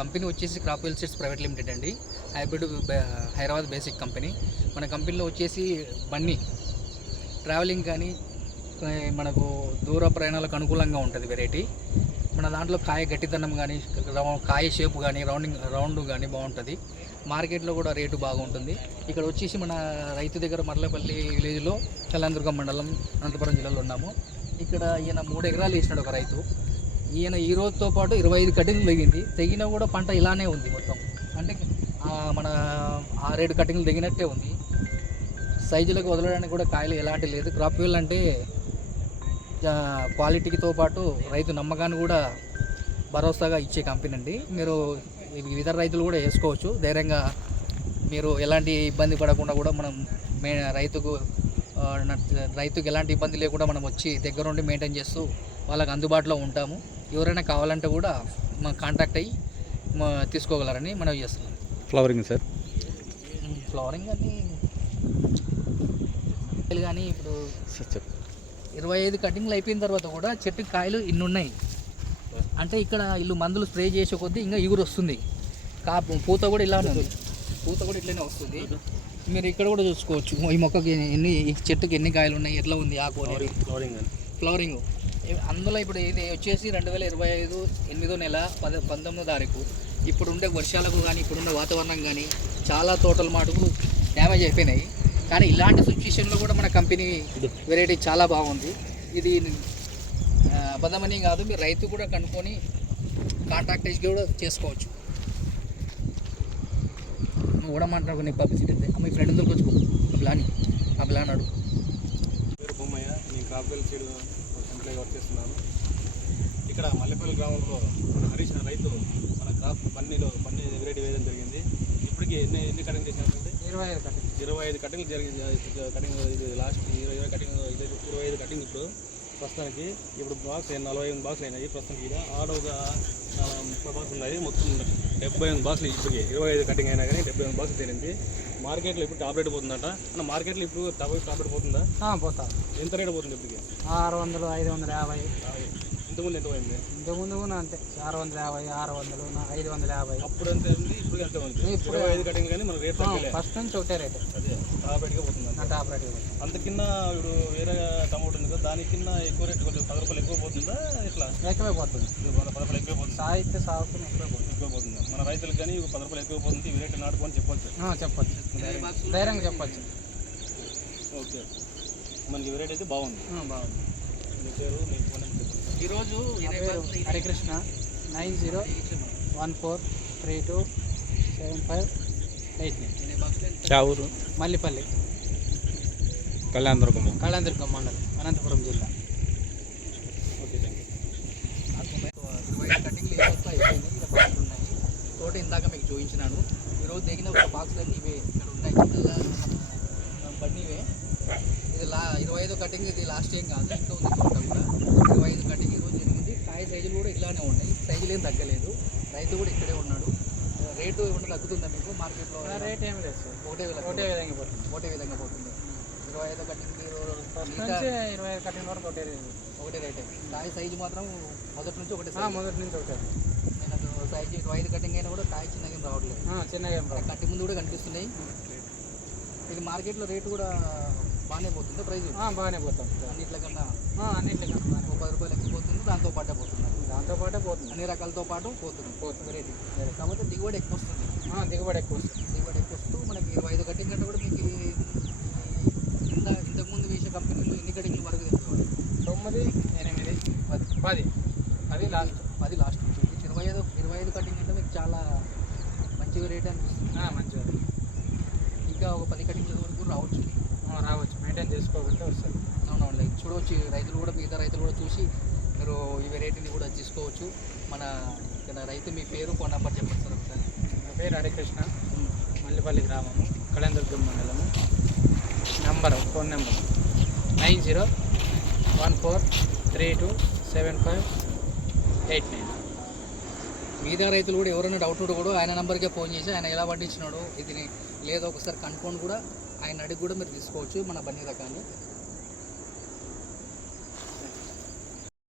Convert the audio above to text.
Company వచ్చేసి క్రాప్వెల్ seeds private limited అండి. Hybrid Hyderabad basic company. మన కంపెనీలో వచ్చేసి బన్నీ ట్రావెలింగ్ కానీ మనకు దూర ప్రయాణాలకు అనుకూలంగా ఉంటుంది వెరైటీ. మన దాంట్లో కాయ గట్టితనం కానీ కాయ షేప్ కానీ రౌండ్ కానీ బాగుంటుంది. మార్కెట్లో కూడా రేటు బాగుంటుంది. ఇక్కడ వచ్చేసి మన రైతు దగ్గర మర్లపల్లి విలేజ్లో కళ్యాణదుర్గం మండలం అనంతపురం జిల్లాలో ఉన్నాము. ఇక్కడ ఈయన 3 ఎకరాలు వేసినాడు ఒక రైతు. ఈయన ఈ రోజుతో పాటు 25 కటింగ్లు తెగినా కూడా పంట ఇలానే ఉంది మొత్తం. అంటే మన 6-7 కటింగ్లు తెగినట్టే ఉంది. సైజులకు వదలడానికి కూడా కాయలు ఎలాంటి లేదు. క్రాప్వెల్ అంటే క్వాలిటీతో పాటు రైతు నమ్మకాన్ని కూడా భరోసాగా ఇచ్చే కంపెనీ అండి. మీరు ఇతర రైతులు కూడా వేసుకోవచ్చు ధైర్యంగా. మీరు ఎలాంటి ఇబ్బంది పడకుండా కూడా మనం రైతుకు ఎలాంటి ఇబ్బంది లేకుండా మనం వచ్చి దగ్గరుండి మెయింటైన్ చేస్తూ వాళ్ళకి అందుబాటులో ఉంటాము. ఎవరైనా కావాలంటే కూడా మా కాంటాక్ట్ అయ్యి తీసుకోగలరని మనం చేస్తున్నాం. ఫ్లవరింగ్ సార్, ఫ్లవరింగ్ కానీ ఇప్పుడు 25 కటింగ్లు అయిపోయిన తర్వాత కూడా చెట్టుకి కాయలు ఇన్ని ఉన్నాయి. అంటే ఇక్కడ వీళ్ళు మందులు స్ప్రే చేసే కొద్దీ ఇంకా ఇగురు వస్తుంది. పూత కూడా ఇలానే ఉంది. పూత కూడా ఇట్లనే వస్తుంది. మీరు ఇక్కడ కూడా చూసుకోవచ్చు ఈ మొక్కకి ఈ చెట్టుకి ఎన్ని కాయలు ఉన్నాయి, ఎట్లా ఉంది ఆకు అనేది ఫ్లవరింగ్. అందులో ఇప్పుడు ఇది వచ్చేసి 2025 8వ నెల 19వ తారీఖు. ఇప్పుడు ఉండే వర్షాలకు కానీ ఇప్పుడున్న వాతావరణం కానీ చాలా తోటల మాటకు డ్యామేజ్ అయిపోయినాయి. కానీ ఇలాంటి సిచ్యువేషన్లో కూడా మన కంపెనీ వెరైటీ చాలా బాగుంది. ఇది అబద్ధమని కాదు, మీరు రైతు కూడా కనుక్కొని కాంటాక్ట్ కూడా చేసుకోవచ్చు. నువ్వు కూడా మాట్లాడుకో, నీకు పబ్లిసిటీ మీ ఫ్రెండ్ అందరికి వచ్చుకో ఆ ప్లాన్ అడుగు. పేరు బొమ్మయ్య, నేను క్రాప్వెల్ సీడ్ ఎంప్లాయ్ వర్క్ చేస్తున్నాను. ఇక్కడ మల్లెపల్లి గ్రామంలో హరీష్ రైతు మన క్రాప్ పన్నీ వెరైటీ వేయడం జరిగింది. ఇప్పటికి ఎన్ని కటింగ్ చేసినట్టు 25 కటింగ్ జరిగింది. కటింగ్ లాస్ట్ 25 కటింగ్ ఇప్పుడు ప్రస్తుతానికి. ఇప్పుడు బాక్స్ 45 బాక్సులు అయినాయి ప్రస్తుతానికి. ఇక్కడ ఆడ ఒక 30 బాక్సులు ఉన్నాయి. మొత్తం 75 బాక్సులు ఇప్పటికి 25 కటింగ్ అయినా కానీ 75 బాక్సులు తేలింది. మార్కెట్లో ఇప్పుడు టాప్ రేట్ పోతుందట. అన్న మార్కెట్లో ఇప్పుడు టాప్ రేట్ పోతుందా? పోతా. ఎంత రేట్ పోతుంది ఇప్పటికి? 600, 550. ఇంతకుముందు ఎంత పోయింది? ఇంతకుముందు అంతే 650, 600, 550. అప్పుడు ఎంత ఉంది, ఇప్పుడు ఎంత ఉంది? 25 కటింగ్ కానీ మన రేట్ తగ్గలేదు. ఫస్ట్ నుంచి ఒకటే రేట్. అదే టాప్ రేట్గా పోతుంది. టాప్ రేట్ అంత కింద ఇప్పుడు వేరే టమాటో ఉంది కదా, దాని కింద ఎక్కువ రేట్ కొంచెం 10 రూపాయలు ఎక్కువ పోతుందా? ఇట్లా ఎక్కువే పోతుంది. 10 రూపాయలు ఎక్కువ పోతుంది. సాగితే సాగుతుంది ఎక్కువ పోతుంది. మన రైతులకు కానీ 10 రూపాయలు ఎక్కువ పోతుంది. ఈ రేట్ నాటుకొని చెప్పొచ్చు. ధైర్యంగా చెప్పచ్చు. ఓకే, మనకి వెరైటీ అయితే బాగుంది. మీ పేరు, మీ ఫోన్ నెంబర్? ఈరోజు హరికృష్ణ 9014327589. ఊరు? మల్లిపల్లి, కళ్యాణదుర్గం మండలం, అనంతపురం జిల్లా. Okay, thank you. 25 కటింగ్లు అయిపోయింది. ఇక్కడ బాక్సులు ఉన్నాయి. తోట ఇందాక మీకు చూపించినాను. ఈరోజు దిగిన ఒక బాక్సులు అన్నీ ఇవే ఇక్కడ ఉన్నాయి. బన్నీవే. ఇది 25 కటింగ్. ఇది లాస్ట్ ఏం కాదు, ఇంకా ఉంది తోట కూడా. 25 కటింగ్ ఈరోజు జరిగింది. కాయ సైజులు కూడా ఇలానే ఉన్నాయి. సైజులు ఏం తగ్గలేదు. రైతు కూడా ఇక్కడే ఉన్నాడు. రేటు ఏమన్నా తగ్గుతుందా మీకు మార్కెట్లో? రేట్ ఏమి లేదు సార్, ఒకటే విధంగా పోతుంది. 25 కటింగ్ 25 కటింగ్ వరకు ఒకటే రేటే. కాయ సైజు మాత్రం మొదటి నుంచి ఒకటే. నేను సైజు 25 కటింగ్ అయినా కూడా కాయ చిన్నగా రావట్లేదు. చిన్నగా కట్టి ముందు కూడా కనిపిస్తున్నాయి. ఇది మార్కెట్లో రేటు కూడా బాగానే పోతుంది. ప్రైజ్ బాగానే పోతుంది. అన్నిట్లకన్నా 10 రూపాయలు ఎక్కువ పోతుంది. దాంతో పాటే పోతుంది. అన్ని రకాలతో పాటు పోతుంది వెరైటీ. కాకపోతే దిగుబడి ఎక్కువ వస్తుంది. దిగుబడి ఎక్కువ వస్తూ మనకి 25 కటింగ్ అంటే కూడా మీకు ఇంతకుముందు వేసే కంపెనీలు ఎన్ని కటింగ్లు వరకు తెచ్చుకోవాలి? 9, 8, 10 లాస్ట్. 25 కటింగ్ అంటే మీకు చాలా మంచి వెరైటీ అనిపిస్తుంది. మంచిగా. ఇంకా ఒక 10 కటింగ్ల వరకు రావచ్చు. మెయింటైన్ చేసుకోవాలంటే వస్తుంది. అవునవును. చూడవచ్చు. మిగతా రైతులు కూడా చూసి మీరు ఈ వెరైటీని కూడా తీసుకోవచ్చు. మన ఇక్కడ రైతు మీ పేరు, ఫోన్ నెంబర్ చెప్పండి సార్ ఒకసారి. నా పేరు హరికృష్ణ, మల్లిపల్లి గ్రామము, కళ్యాణదుర్గం మండలము. Phone number 9014327589. మిగతా రైతులు కూడా ఎవరైనా డౌట్ కూడా ఆయన నెంబర్కే ఫోన్ చేసి ఆయన ఎలా పండించినాడు ఇది లేదో ఒకసారి కనుక్కొని కూడా ఆయన అడిగి కూడా మీరు తీసుకోవచ్చు మన బన్నీ రకాన్ని.